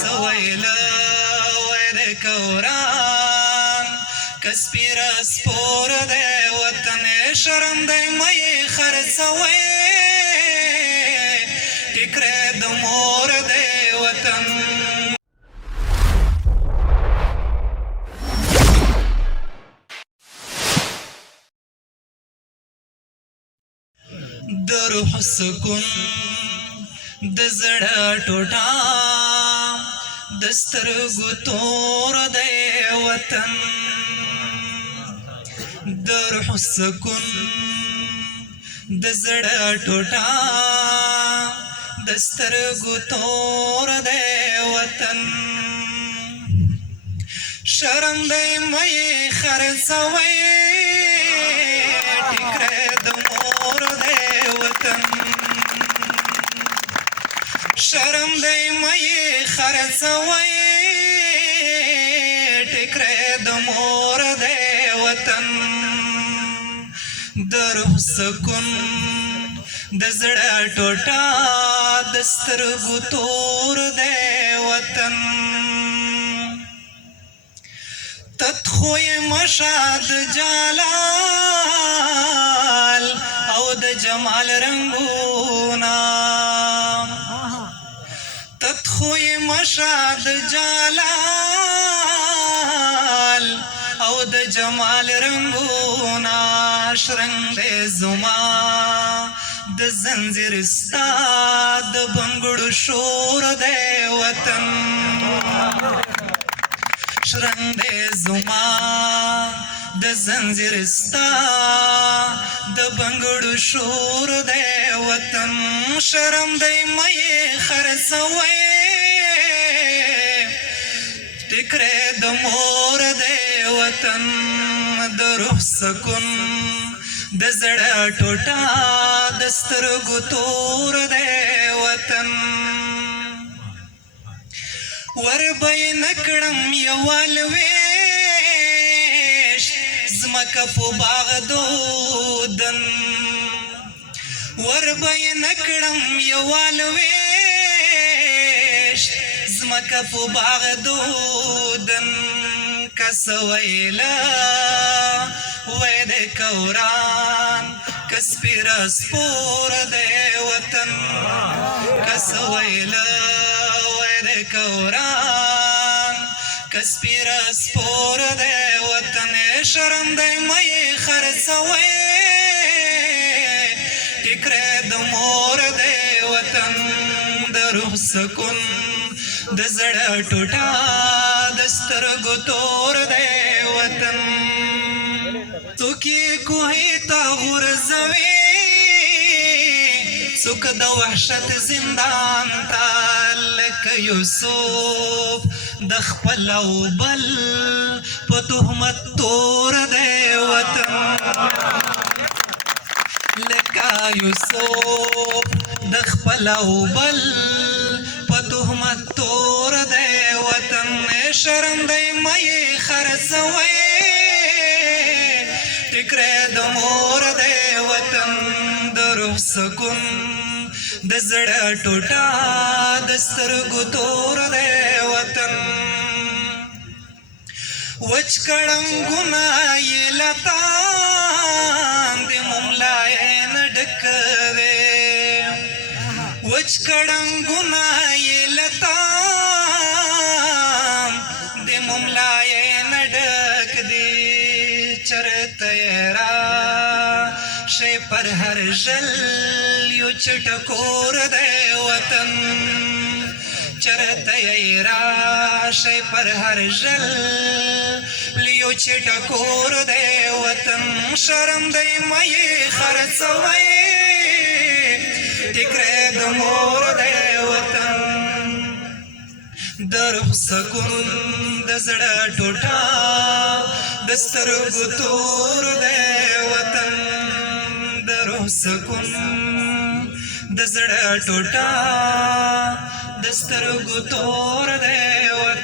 سویلا ویده کوران کسپیر سپور ده وطن شرم ده مئی خرسوی ٹکر د مور ده وطن د روح سکون د زړه ټوټه د سترګو تور دی وطن د روح سکون د زړه ټوټه د سترګو تور دی وطن شرم دی مې خرڅوي شرم دی مئی خرڅوي ټکر د مور دی وطن د روح سکون د زړه ټوټه د سترګو تور دی وطن تدخوی مشاد جلال او د جمال رنگونا خوی مشاد جلال او د جمال رنگونا شرنگ دے زما د زنجیر ستا د بنگړو شور دے وطن شرنگ دے زما د زنجیر ستا د بنگړو شور دے وطن شرم دے مئی خرڅوي ټکر د مور دی وطن د روح سکون د زړه ټوټه د سترګو تور دی وطن وربه نکړم یوال ویش زمکه په باغ دودن وربه نکړم یوال ویش زمکه په باغ دودن کسویلا وید کوران کسپیر سپور دی وطن کسویلا وید کوران کسپیر سپور دی وطن شرم دی مئی خرڅوي ټکر د مور دی وطن د روح سکون د زړه ټوټه د سترګو تور دی وطن څوک یې کوهي ته غورځوي څوک د وحشت زندان ته لکه یوسف د خپل او بل په تهمت تور دی وطن لکه یوسف د خپل او بل په تهمت تور دی وطن شرم دی مئی خرڅوي ټکر د مور دی وطن د روح سکون د زړه ټوټه د سترګو تور دی وطن وچ کړنګونه یې لتان د مملای نه ډک دی وچ کړنګونه یې لتان د مملای نه ډک دی چرته را شي پر هر ژل یو چټکور دی وطن چرته را شي پر هر ژل لیو چټکور دی وطن شرم دی مئی خرڅوي ټکر د مور دی وطن د روح سکون د زړه ټوټه د سترګو تور دی وطن د روح سکون د زړه ټوټه د سترګو تور دی وطن